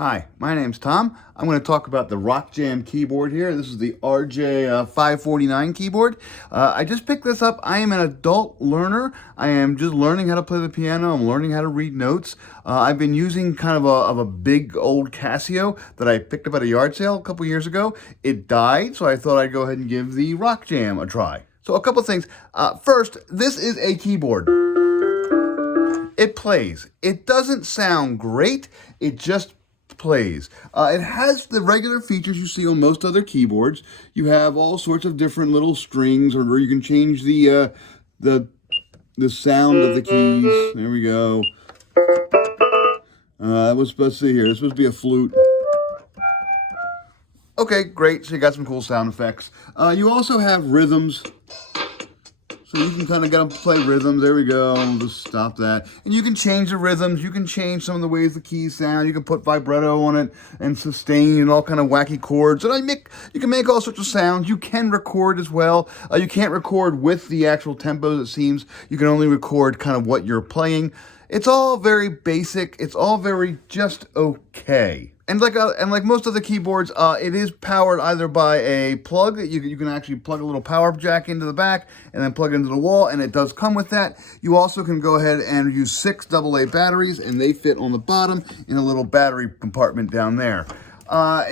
Hi, my name's Tom. I'm going to talk about the RockJam keyboard here. This is the RJ549 keyboard. I just picked this up. I am an adult learner. I am just learning how to play the piano. I'm learning how to read notes. I've been using kind of a big old Casio that I picked up at a yard sale a couple years ago. It died, so I thought I'd go ahead and give the RockJam a try. So a couple things. First, this is a keyboard. It plays. It doesn't sound great. It just plays. It has the regular features you see on most other keyboards. You have all sorts of different little strings, or you can change the sound of the keys. There we go. That was supposed to see here. This was supposed to be a flute. Okay, great. So you got some cool sound effects. You also have rhythms. So you can kind of get them to play rhythms. There we go. I'll just stop that. And you can change the rhythms. You can change some of the ways the keys sound. You can put vibrato on it and sustain and all kind of wacky chords. And you can make all sorts of sounds. You can record as well. You can't record with the actual tempos, it seems. You can only record kind of what you're playing. It's all very basic. It's all very just okay. And like most of the keyboards, it is powered either by a plug that you can actually plug a little power jack into the back and then plug it into the wall, and it does come with that. You also can go ahead and use 6 AA batteries, and they fit on the bottom in a little battery compartment down there.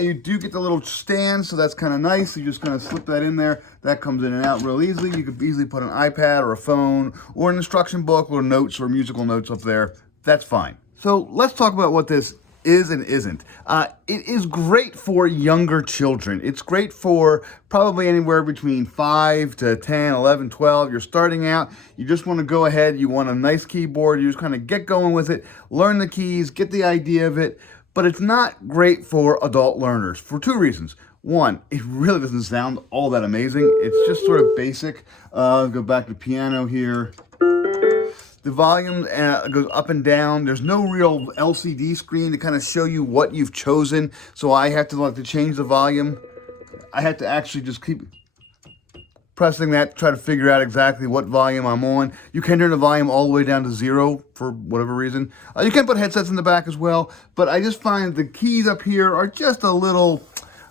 You do get the little stand, so that's kind of nice. You just kind of slip that in there. That comes in and out real easily. You could easily put an iPad or a phone or an instruction book or notes or musical notes up there. That's fine. So let's talk about what this is and isn't. It is great for younger children. It's great for probably anywhere between 5 to 10, 11, 12. You're starting out. You just want to go ahead. You want a nice keyboard. You just kind of get going with it, learn the keys, get the idea of it. But it's not great for adult learners for 2 reasons. One, it really doesn't sound all that amazing. It's just sort of basic. Go back to piano here. The volume goes up and down. There's no real LCD screen to kind of show you what you've chosen. So I have to change the volume. I have to actually just keep pressing that, try to figure out exactly what volume I'm on. You can turn the volume all the way down to 0 for whatever reason. You can put headsets in the back as well, but I just find the keys up here are just a little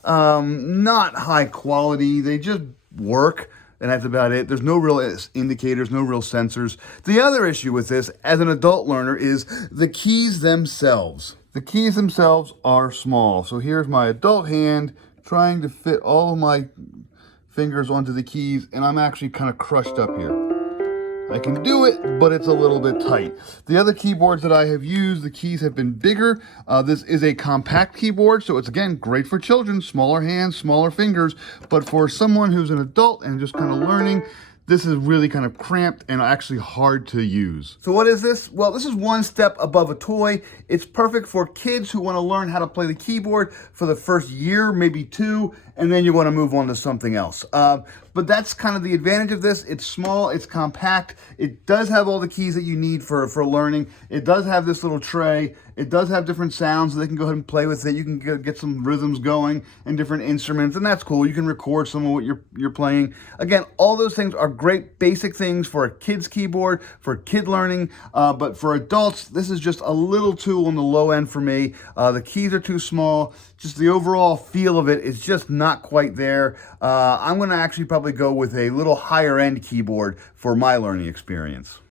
not high quality. They just work, and that's about it. There's no real indicators, no real sensors. The other issue with this, as an adult learner, is the keys themselves. The keys themselves are small. So here's my adult hand trying to fit all of my fingers onto the keys, and I'm actually kind of crushed up here. I can do it, but it's a little bit tight. The other keyboards that I have used, the keys have been bigger. This is a compact keyboard, so it's, again, great for children, smaller hands, smaller fingers, but for someone who's an adult and just kind of learning, this is really kind of cramped and actually hard to use. So what is this? Well, this is one step above a toy. It's perfect for kids who want to learn how to play the keyboard for the first year, maybe 2, and then you want to move on to something else. But that's kind of the advantage of this. It's small, it's compact. It does have all the keys that you need for learning. It does have this little tray. It does have different sounds, so they can go ahead and play with it. You can get some rhythms going and different instruments, and that's cool. You can record some of what you're playing. Again, all those things are great basic things for a kid's keyboard, for kid learning, but for adults, this is just a little too on the low end for me. The keys are too small. Just the overall feel of it is just not quite there. I'm going to actually probably go with a little higher end keyboard for my learning experience.